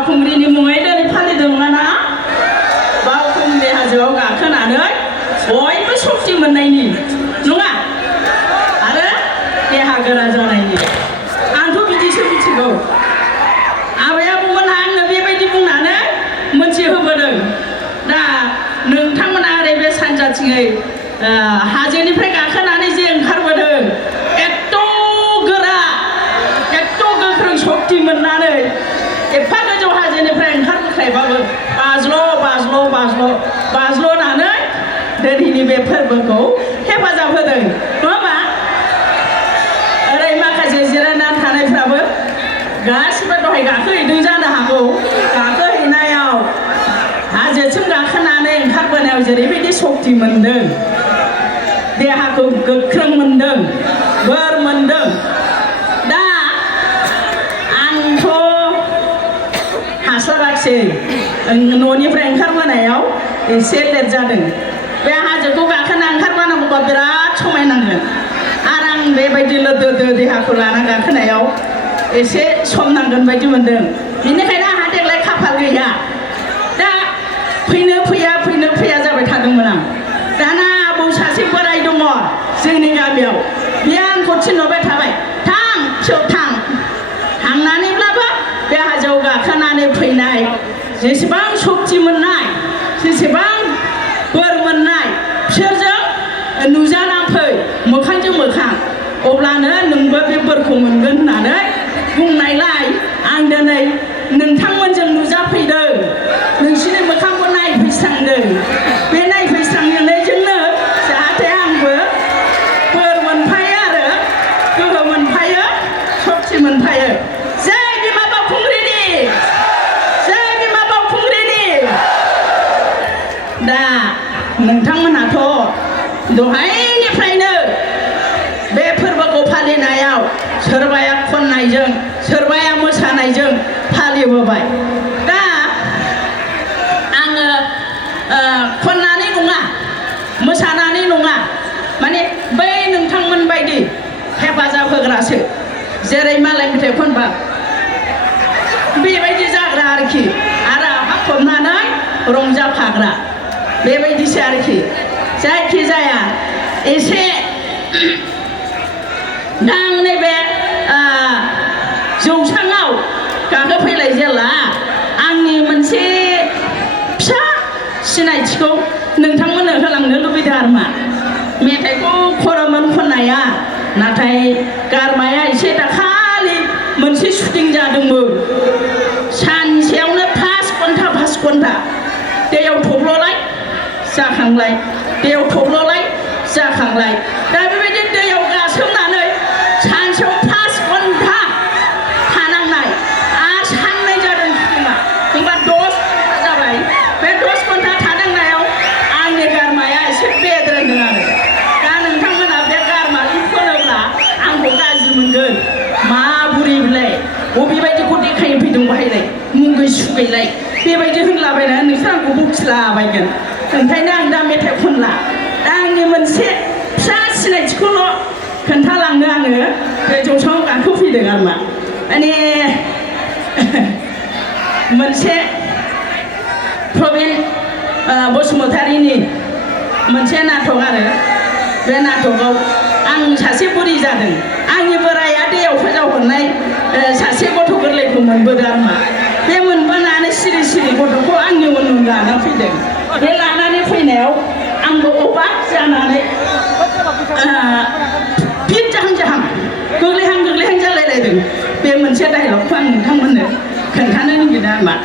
बावखुंग्रिनि मुङै दिनै फालिदोंमोन ना बावखुंग्रि हाजोआव गाखोनानै बयबो सक्ति मोननायनि नङा आरो देहा गोरा जानायनि आंथ' बिदिसो मिथिगौ आबै आबौमोनहा आंनो बेबायदि बुंनानै मोनथिहोबोदों दा नोंथांमोना ओरै बे सानजाथिङै हाजोनिफ्राय गाखोनानै जे ओंखारबोदों एत्त' गोरा एत्त' गोख्रों सक्ति मोननानै एफा गोजौ हाजोनिफ्राय ओंखारबोखायबाबो बाज्ल'नानै दिनैनि बे फोरबोखौ हेफाजाब होदों नङा होमबा ओरै माखासे जिरायनानै थानायफ्राबो गासिबो दहाय गाखोहैदों जानो हागौ गाखोहैनायाव हाजोसिम गाखोनानै ओंखारबोनायाव जेरैबायदि सक्ति मोनदों देहाखौ गोख्रों मोनदों बोर मोनदों दा आंथ' हास्लाबाखिसै न'निफ्राय ओंखारबोनायाव एसे लेट जादों बे हाजोखौ गाखोना ओंखारबोनांगौबा बिराद समायनांगोन आरो आं बेबायदि लोदो देहाखौ लाना गाखोनायाव एसे सम नांगोन बायदि मोनदों बेनिखायनो आंहा देग्लाय खाफाल गैया दा फैनो फैया जाबाय थादोंमोन आं दाना आबौ सासे बोराय दङ जोंनि गामियाव बियो आंखौ थिनहरबाय थाबाय थां फिसौ थां थांनानैब्लाबो बे हाजोआव गाखोनानै फैनाय जेसेबां सक्ति मोननाय जेसेबां बोर मोननाय बिसोरजों नुजाना फै मोखांजों मोखां अब्लानो नोंबो बे बोरखौ मोनगोन होननानै बुंनायलाय आं दिनै नोंथांमोनजों नुजाफैदों नोंसिनि मोखांखौ नायफैस्रांदों बे नायफैस्रांनायजोंनो जाहाथे आंबो बोर मोनफायो आरो गोहो मोनफायो सक्ति मोनफायो जय बिमा बावखुंग्रिनि दा नोंथांमोनाथ' दहायनिफ्रायनो बे फोरबोखौ फालिनायाव सोरबाया खननायजों सोरबाया मोसानायजों फालिबोबाय दा आङो खननानै नङा मोसानानै नङा माने बै नोंथांमोन बायदि हेफाजाब होग्रासो जेरै मालाय मेथाइ खनबा बेबायदि जाग्रा आरोखि आरो आफा खननानै रंजाफाग्रा बेबायदिसो आरोखि जायखि जाया एसे दा आं नैबे जौसाङाव गाखोफैलाय जेला आंनि मोनसे फिसा सिनायथिखौ नोंथांमोननो होलांनो लुबैदों आरो मा मेथाइखौ खनोमोन खननाया नाथाय गारमाया एसे दाखालि मोनसे शुटिं जादोंमोन सानसेयावनो 5 घन्टा दैयाव थब्ल'लाय जाखांलाय दैयाव थब्ल'लाय जाखांलाय दा बेबायदि दैयाव गासोमनानै सानसेयाव 5 घन्टा थानांनाय आरो साननै जादों शुटिंआ होमबा 10 घन्टा जाबाय बे 10 घन्टा थानांनायाव आंनि गारमाया एसे बेद्रायदों आरो दा नोंथांमोना बे गारमाजों फोनोब्ला आंखौ गाज्रि मोनगोन मा बुरि बिलाय बबेबायदिखौ देखायनो फैदों बाहायलाय मुंगै सुगैलाय बेबायदि होनलाबायनानै नोंसोर आंखौ बखिलाबायगोन ओंखायनो आं दा मेथाइ खनला दा आंनि मोनसे फिसा सिनायथिखौल' खोन्थालांनो आङो बे जौसाङाव गाखोफैदों आरो मा माने मोनसे प्रबिन बसुमतारीनि मोनसे नाटक आरो बे नाटकआव आं सासे बुरि जादों आंनि बोराया दैयाव फोजावहरनाय सासे गथ' गोरलैखौ मोनबोदों आरो मा बे मोनबोनानै सिरि गथ'खौ आंनि उन लाना फैदों बे लानानै फैनायाव आंबो अबाक जानानै फिट जाहां गोग्लैहां जालायलायदों बे मोनसे डायलगखौ आं नोंथांमोननो खोन्थानो लुबैदों आरो मा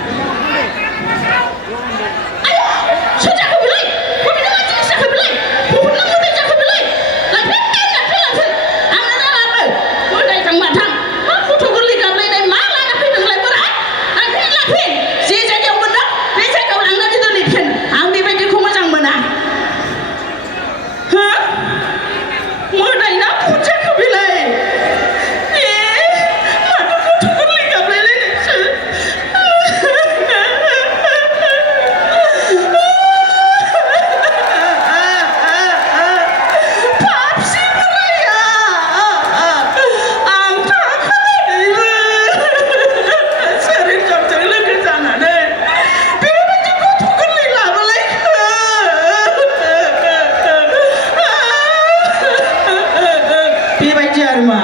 बेबायदि आरो मा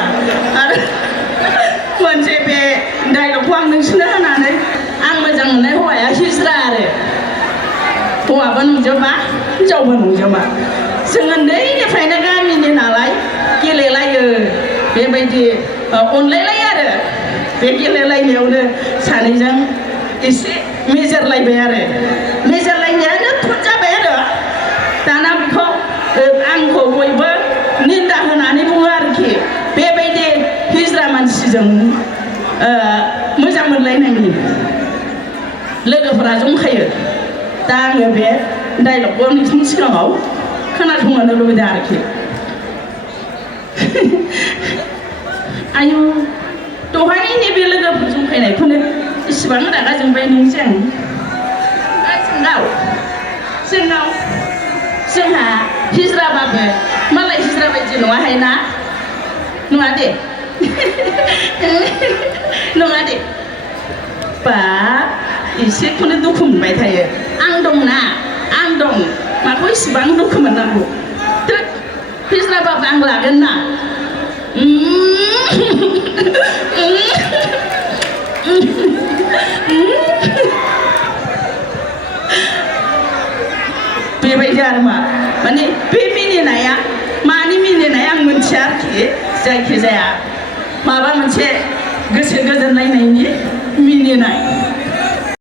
आरो मोनसे बे डाइलगखौ आं नोंसोरनो होनानै आं मोजां मोननाय हौवाया हिजरा आरो हौवाबो नंजोबा हिनजावबो नंजोबा जों उन्दैनिफ्रायनो गामिनि नालाय गेलेलायो बेबायदि अनलायलायो आरो बे गेलेलायनायावनो सानैजों एसे मेजेरलायबाय आरो मेजेरलायनायानो थुट जाबाय आरो दाना बेखौ आंखौ बयबो निन्दा होनानै बुङो आरोखि बेबायदि हिजरा मानसिजों मोजां मोनलायनायनि लोगोफोरा जंखायो दा आङो बे डाइलगखौ नोंसोरनि सिगाङाव खोनासंनो लुबैदों आरोखि आयु दहायनि बे लोगोफोर जंखायनायखौनो इसिबां रागा जोंबाय नों जोंनाव जोंहा हिजराबाबो मालाय हिजरा बायदि नङाहाय ना नङा दे नङा दे बा एसेखौनो दुखु मोनबाय थायो आं दंना आं दं माखौ इसिबां दुखु मोननांगौ हिजराबाबो आं लागोन ना बेबायदि आरो मा माने बे मिनिनाया मानि मिनिनाय आं मिथिया आरोखि जायखिजाया माबा मोनसे गोसो गोजोनलायनायनि मिनिनाय